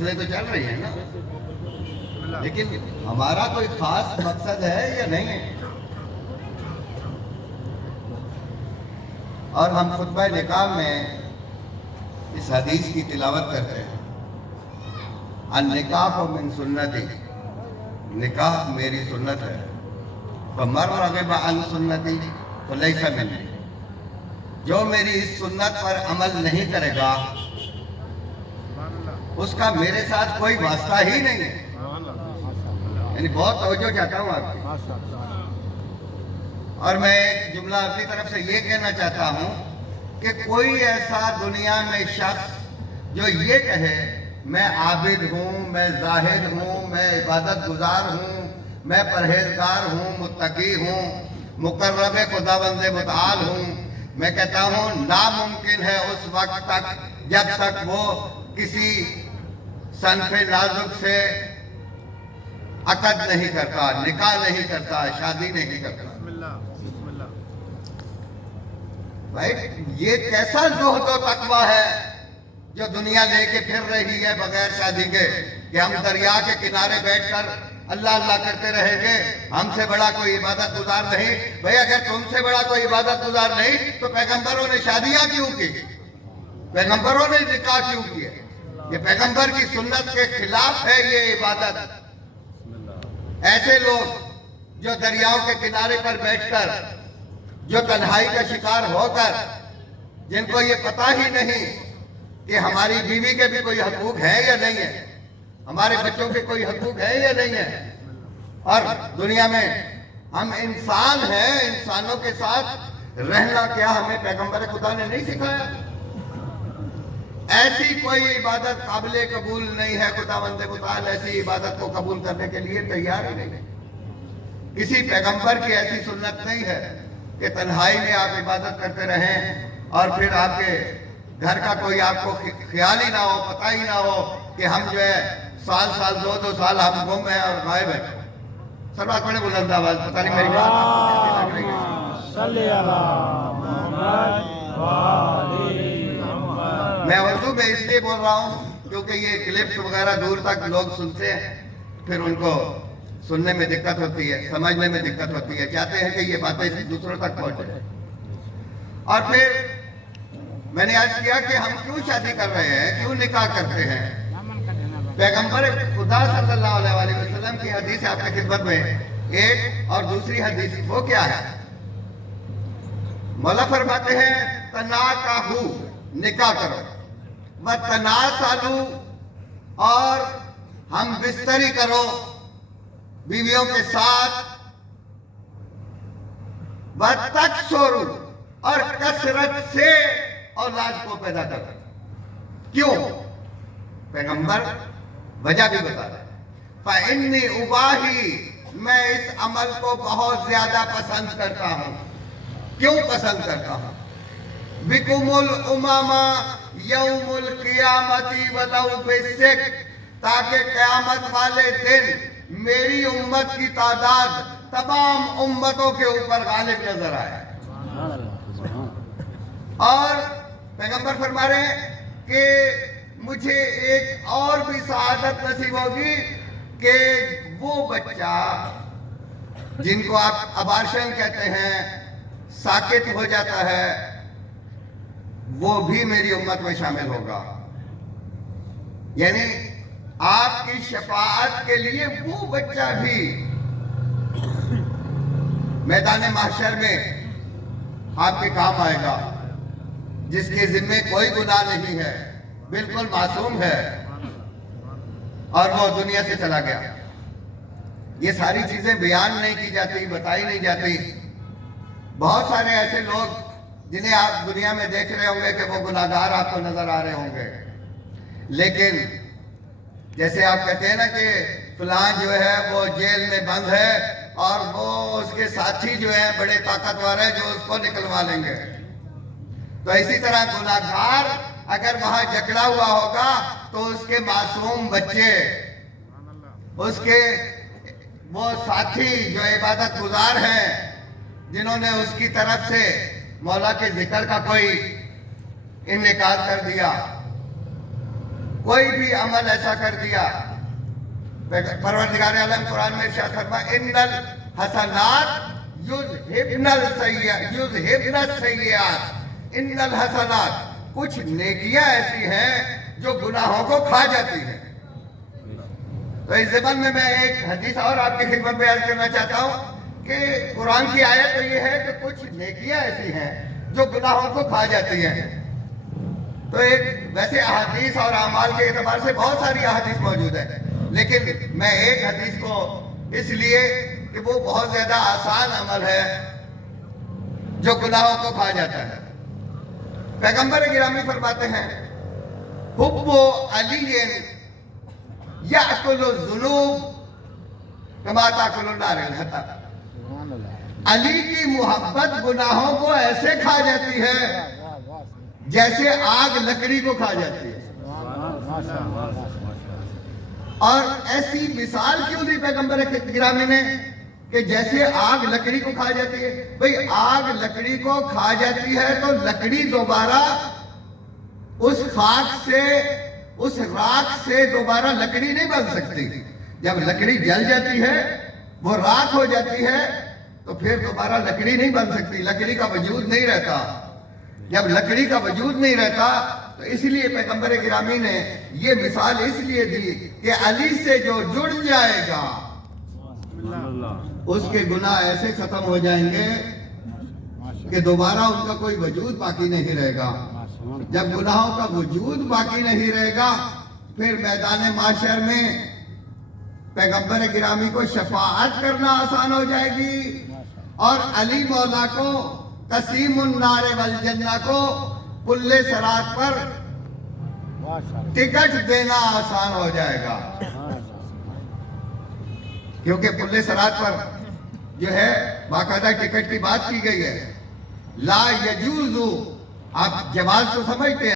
फसलें तो चल रही हैं ना, लेकिन हमारा कोई खास मकसद है या नहीं है। और हम खुतबा निकाह में इस हदीस की तिलावत करते हैं, अन-निकाह मिन सुन्नती, निकाह मेरी सुन्नत है, फमन रग़िब अन सुन्नती फलैसा मिन्नी, जो मेरी इस सुन्नत पर अमल नहीं करेगा उसका मेरे साथ कोई वास्ता ही नहीं है। यानी बहुत तवज्जो चाहता हूँ आपकी। और मैं एक जुमला अपनी तरफ से ये कहना चाहता हूँ कि कोई ऐसा दुनिया में शख्स जो ये कहे मैं आबिद हूँ, मैं जाहिद हूँ, मैं इबादत गुजार हूँ, मैं परहेजगार हूँ, मुत्तकी हूँ, मुकर्रब खुदाबंद मुताल हूँ, मैं कहता हूँ नामुमकिन है उस वक्त तक जब तक वो किसी सनफ़े नाजुक से अक़द नहीं करता, निकाह नहीं करता, शादी नहीं करता। भाई ये कैसा ज़ुहद व तक़वा है जो दुनिया लेके फिर रही है बगैर शादी के, कि हम दरिया के किनारे बैठकर अल्लाह अल्लाह करते रहेंगे, हमसे बड़ा कोई इबादत गुजार नहीं। भाई अगर तुमसे बड़ा कोई इबादत गुजार नहीं तो पैगंबरों ने शादियां क्यों की, पैगंबरों ने निकाह क्यों किए? ये पैगंबर की सुन्नत के खिलाफ है ये इबादत। ऐसे लोग जो दरियाओं के किनारे पर बैठकर, जो तन्हाई का शिकार होकर, जिनको ये पता ही नहीं कि हमारी बीवी के भी कोई हकूक है या नहीं है, हमारे बच्चों के कोई हकूक है या नहीं है, और दुनिया में हम इंसान हैं, इंसानों के साथ रहना क्या हमें पैगंबर खुदा ने नहीं सिखाया? ऐसी कोई इबादत काबिले कबूल नहीं है, खुदावंद मुताल ऐसी इबादत को कबूल करने के लिए तैयार ही नहीं। किसी पैगंबर की ऐसी सुन्नत नहीं है कि तन्हाई में आप इबादत करते रहें और फिर आपके घर का कोई आपको ख्याल ही ना हो, पता ही ना हो कि हम जो है साल साल 2-2 साल हम गुम हैं और गायब हैं। सर्वात बड़े बुलंद आवाज, पता नहीं मेरी बात आपको कैसी लग रही है। मैं उर्दू में इसलिए बोल रहा हूँ क्योंकि ये क्लिप्स वगैरह दूर तक लोग सुनते हैं, फिर उनको सुनने में दिक्कत होती है, समझने में दिक्कत होती है, चाहते हैं कि ये बातें दूसरों तक पहुंचे। और फिर मैंने आज किया कि हम क्यों शादी कर रहे हैं, क्यों निकाह करते हैं। पैगंबर खुदा सल्लल्लाहु अलैहि वसल्लम की हदीस आपकी खिदमत में एक, और दूसरी हदीस वो क्या है? मौला फरमाते हैं तनाकाहू, निकाह करो, व तनासालू, और हम बिस्तरी करो बीवियों के साथ, व तकसुरू, और कसरत से औलाद को पैदा करो। क्यों? पैगंबर वजह भी बता रहे हैं, फ़इन्नी उबाही, मैं इस अमल को बहुत ज्यादा पसंद करता हूं। क्यों पसंद करता हूं? बिकुमुल उमामा यौमुल क़ियामती वलौ बिसिक, ताकि क़यामत वाले दिन मेरी उम्मत की तादाद तमाम उम्मतों के ऊपर गालिब नजर आए। और पैगंबर फरमा रहे हैं कि मुझे एक और भी सआदत नसीब होगी कि वो बच्चा जिनको आप अबार्शन कहते हैं, साकित हो जाता है, वो भी मेरी उम्मत में शामिल होगा। यानी आपकी शफाअत के लिए वो बच्चा भी मैदान महशर में आपके काम आएगा, जिसके जिम्मे कोई गुनाह नहीं है, बिल्कुल मासूम है, और वो दुनिया से चला गया। ये सारी चीजें बयान नहीं की जाती, बताई नहीं जाती। बहुत सारे ऐसे लोग जिन्हें आप दुनिया में देख रहे होंगे कि वो गुनाहगार आपको नजर आ रहे होंगे, लेकिन जैसे आप कहते हैं ना कि फलां जो है वो जेल में बंद है और वो उसके साथी जो है बड़े ताकतवर है जो उसको निकलवा लेंगे, तो इसी तरह गुनाहगार अगर वहां जकड़ा हुआ होगा तो उसके मासूम बच्चे, उसके वो साथी जो इबादत गुजार हैं, जिन्होंने उसकी तरफ से मौला के जिक्र का कोई इनकार कर दिया, کوئی بھی عمل ایسا کر دیا، پروردگار عالم قرآن میں ارشاد فرمایا ان الحسنات یذہبن السیئات، ان الحسنات، کچھ نیکیاں ایسی ہیں جو گناہوں کو کھا جاتی ہیں۔ تو اس زبان میں ایک حدیث اور آپ کی خدمت میں عرض کرنا چاہتا ہوں کہ قرآن کی آیت تو یہ ہے کہ کچھ نیکیاں ایسی ہیں جو گناہوں کو کھا جاتی ہیں۔ تو ایک ویسے احادیث اور اعمال کے اعتبار سے بہت ساری احادیث موجود ہیں، لیکن میں ایک حدیث کو اس لیے کہ وہ بہت زیادہ آسان عمل ہے جو گناہوں کو کھا جاتا ہے۔ پیغمبر گرامی فرماتے ہیں حب علی یأکل الذنوب کما تأکل النار الحطب، علی کی محبت گناہوں کو ایسے کھا جاتی ہے جیسے آگ لکڑی کو کھا جاتی ہے۔ اور ایسی مثال کیوں دی پیغمبر گرامی نے کہ جیسے آگ لکڑی کو کھا جاتی ہے؟ بھئی آگ لکڑی کو کھا جاتی ہے تو لکڑی دوبارہ اس خاک سے، اس راکھ سے دوبارہ لکڑی نہیں بن سکتی۔ جب لکڑی جل جاتی ہے، وہ راکھ ہو جاتی ہے، تو پھر دوبارہ لکڑی نہیں بن سکتی، لکڑی کا وجود نہیں رہتا۔ جب لکڑی کا وجود نہیں رہتا تو اس لیے پیغمبر گرامی نے یہ مثال اس لیے دی کہ علی سے جو جڑ جائے گا اس کے گناہ ایسے ختم ہو جائیں گے کہ دوبارہ ان کا کوئی وجود باقی نہیں رہے گا۔ جب گناہوں کا وجود باقی نہیں رہے گا پھر میدان محشر میں پیغمبر گرامی کو شفاعت کرنا آسان ہو جائے گی، اور علی مولا کو قسیم النار والجنہ کو پل صراط پر ٹکٹ دینا آسان ہو جائے گا، کیونکہ پل صراط پر جو ہے باقاعدہ ٹکٹ کی بات کی گئی ہے۔ لا یجوز، آپ جواز تو سمجھتے ہیں